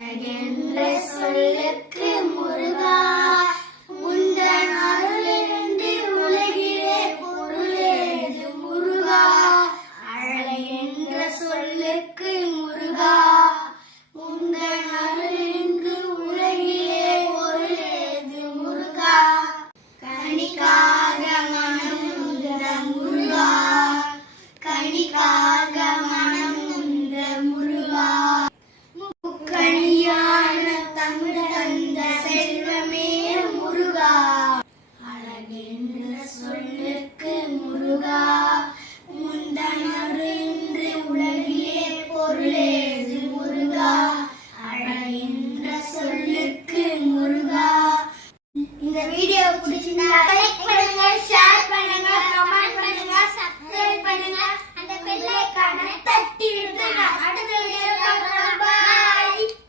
என்ற சொல்லுக்கு முருகா சொல்லுக்கு முருகா முந்தனரு இன்று உலகிலே பொருளேது முருகா அழைகின்ற சொல்லுக்கு முருகா. இந்த வீடியோ பிடிச்சிருந்தா லைக்